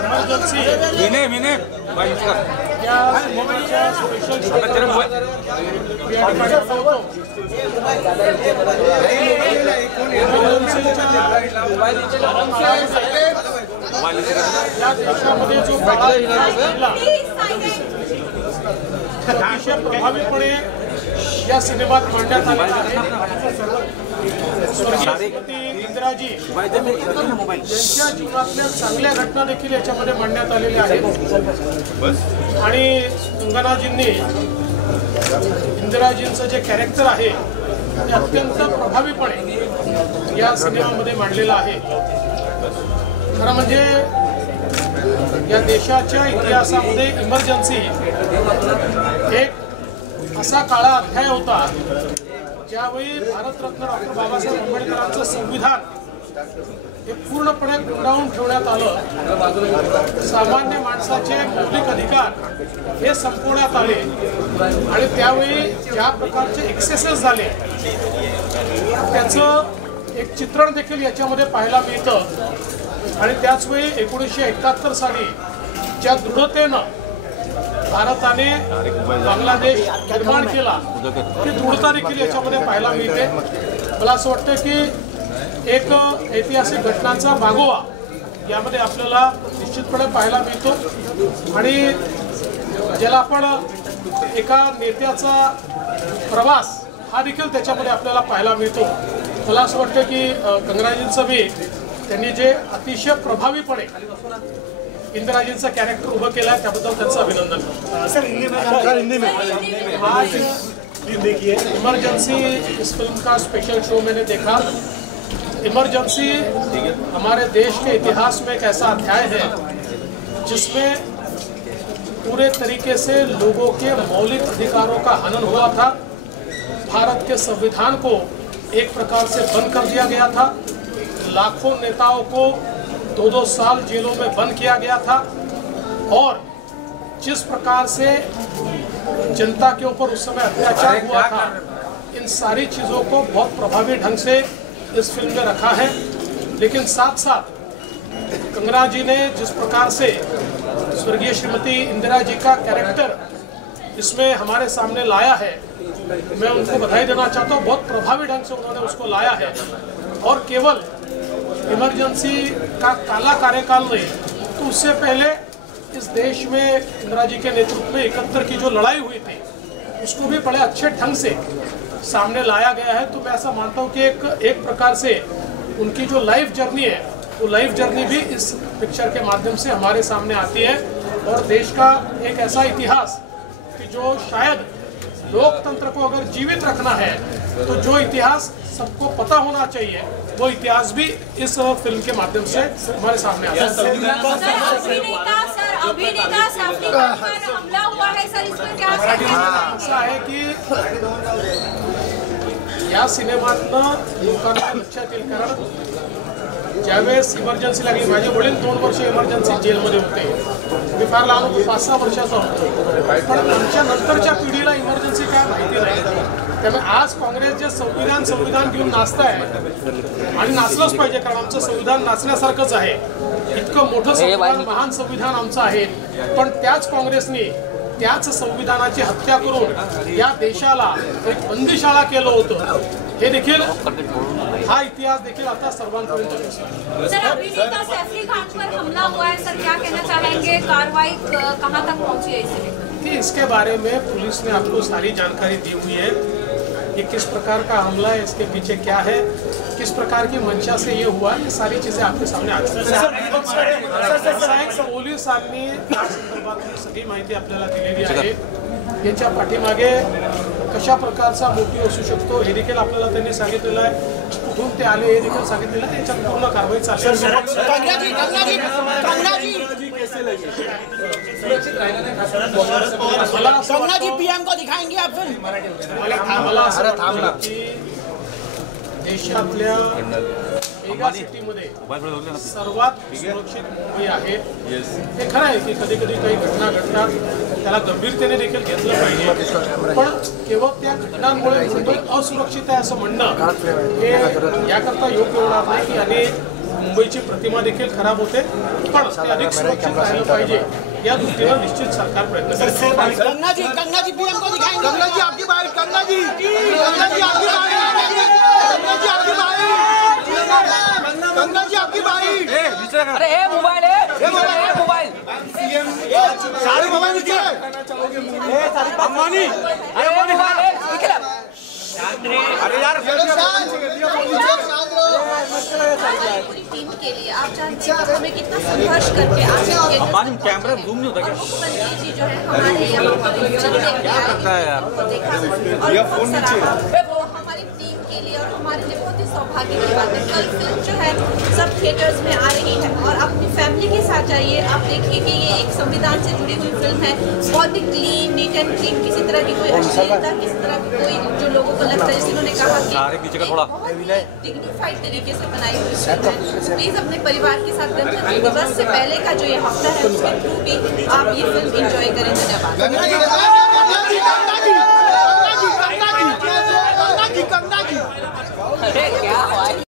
Emergency या सिनेमाच्या special या देशामध्ये जो अतिशय प्रभावीपणे या सिनेमात मांडण्यात आलेला आहे। स्वर्गीय श्रीमती इंदिराजी यांच्या जीवनातल्या चांगल्या घटना देखील याच्यामध्ये मांडण्यात आलेल्या आहेत आणि कंगनाजींनी इंदिराजींचं जे कॅरेक्टर आहे ते अत्यंत प्रभावीपणे या सिनेमामध्ये मांडलेलं आहे। खरं म्हणजे या देशाच्या इतिहासामध्ये इमर्जन्सी एक असा काळा अध्याय होता ज्यावेळी भारतरत्न डॉक्टर बाबासाहेब आंबेडकरांचं संविधान हे पूर्णपणे गुंडाळून ठेवण्यात आलं। सामान्य माणसाचे मौलिक अधिकार हे संपवण्यात आले आणि त्यावेळी ज्या प्रकारचे एक्सेसेस झाले त्याचं एक चित्रण देखील याच्यामध्ये पाहायला मिळतं। आणि त्याचवेळी 1971 साली ज्या दृढतेनं भारताने बांगलादेश निर्माण केला ती दृढता देखील याच्यामध्ये पाहायला मिळते। मला असं वाटतं की एक ऐतिहासिक घटनांचा मागोवा यामध्ये आपल्याला निश्चितपणे पाहायला मिळतो आणि ज्याला आपण एका नेत्याचा प्रवास हा देखील त्याच्यामध्ये आपल्याला पाहायला मिळतो। मला असं वाटतं की कंगनाजींचं बी त्यांनी जे अतिशय प्रभावीपणे इंदिराजींचा कॅरेक्टर उभं केला है त्याबद्दल त्यांचं अभिनंदन। सर आज इमरजेंसी इस फिल्म का स्पेशल शो मैंने देखा। इमरजेंसी हमारे देश के इतिहास में एक ऐसा अध्याय है जिसमें पूरे तरीके से लोगों के मौलिक अधिकारों का हनन हुआ था। भारत के संविधान को एक प्रकार से बंद कर दिया गया था। लाखों नेताओं को 2-2 साल जेलों में बंद किया गया था और जिस प्रकार से जनता के ऊपर उस समय अत्याचार हुआ था इन सारी चीज़ों को बहुत प्रभावी ढंग से इस फिल्म में रखा है। लेकिन साथ साथ कंगना जी ने जिस प्रकार से स्वर्गीय श्रीमती इंदिरा जी का कैरेक्टर इसमें हमारे सामने लाया है मैं उनको बधाई देना चाहता हूँ। बहुत प्रभावी ढंग से उन्होंने उसको लाया है और केवल इमरजेंसी का काला कार्यकाल नहीं तो उससे पहले इस देश में इंदिरा जी के नेतृत्व में 71 की जो लड़ाई हुई थी उसको भी बड़े अच्छे ढंग से सामने लाया गया है। तो मैं ऐसा मानता हूँ कि एक प्रकार से उनकी जो लाइफ जर्नी है वो लाइफ जर्नी भी इस पिक्चर के माध्यम से हमारे सामने आती है और देश का एक ऐसा इतिहास कि जो शायद लोकतंत्र को अगर जीवित रखना है तो जो इतिहास सबको पता होना चाहिए वो इतिहास भी इस फिल्म के माध्यम से हमारे सामने आता है। अभिनेता सावली खान पर हमला हुआ है सर, इसमें क्या ऐसा आहे की या सिनेमातनं लोकांना लक्षात येईल कारण ज्यावेळेस इमर्जन्सी लागली माझे वडील 2 वर्ष इमर्जन्सी जेलमध्ये होते। मी फार लहान होतो 5-6 वर्षाचा होतो पण आमच्या नंतरच्या पिढीला इमर्जन्सी काय माहिती नाही। त्यामुळे आज काँग्रेस जे संविधान घेऊन नाचताय आणि नाचलंच पाहिजे कारण आमचं संविधान नाचण्यासारखंच आहे। इतकं मोठं संविधान महान संविधान आमचं आहे पण त्याच काँग्रेसने त्याच संविधानाची हत्या करून या देशाला एक बंदीशाळा केलं होतं हे देखील हा इतिहास देखील आता सर्वांपर्यंत दिसतो। सर अभिनेता सावली खान पर हमला हुआ है सर, क्या कहना चाहेंगे, कार्रवाई कहां तक पहुंची है इसमें? इसके बारे में पुलिस ने आपको सारी जानकारी दी हुई है कि किस प्रकार का हमला है, इसके पीछे क्या है, किस प्रकार की मंशा से ये हुआ, ये सारी चीजें आपके सामने आ चुकी हैं। पोलिसांनी या संदर्भातली सगळी माहिती आपल्याला दिलेली आहे। याच्या पाठीमागे कशा प्रकारचा मोटिव्ह असू शकतो हे देखील आपल्याला त्यांनी सांगितलेलं आहे। कुठून ते आले हे देखील सांगितलेलं आहे। याच्यात पूर्ण कारवाई चालू आहे। कंगना जी पीएम को दिखाएंगे आप फिर? मला असं वाटतं की देशातल्या मेगा सिटीमध्ये सर्वात सुरक्षित मुंबई आहे। हे खरं आहे की कधी कधी काही घटना घडतात त्याला गंभीरतेने देखील घेतलं पाहिजे. पण केवळ त्या घटनांमुळे मुंबई असुरक्षित आहे असं म्हणणं हे याकरता योग्य होणार नाही की अनेक मुंबईची प्रतिमा देखील खराब होते, पण ते अधिक सुरक्षित राहिलं पाहिजे या दृष्टीनं निश्चित सरकार प्रयत्न करते. गंगा जी पीएम को दिखाएंगे. गंगा जी आपकी बारी. गंगा जी आपकी बारी. गंगा जी आपकी बारी. गंगा जी आपकी बारी. अरे ये मोबाइल है, ये मोबाइल सारे मोबाइल नीचे. अंबानी अरे यार पूरी टीम के लिए आप जानते हैं कि हमें कितना संघर्ष करके आज कैमरा जूम नहीं होता क्या? मुख्यमंत्री जी जो है हमारे यहाँ पर देखा वो हमारी टीम के लिए और हमारे लिए बहुत ही सौभाग्य की बात है. कल फिल्म जो है सब थिएटर्स में आ रही है और अपनी फैमिली के साथ जाइए. आप देखिए कि ये एक संविधान से जुड़ी हुई फिल्म है, बहुत ही क्लीन, नीट एंड क्लीन, किसी तरह की कोई अश्लीलता, किसी तरह की कोई जो लोगों को लगता है, जैसे उन्होंने कहा कि डिग्निफाइड तरीके से बनाई हुई फिल्म है. प्लीज अपने परिवार के साथ गणतंत्र दिवस से पहले का जो ये हफ्ता है उसके थ्रू भी आप ये फिल्म एंजॉय करें. धन्यवाद.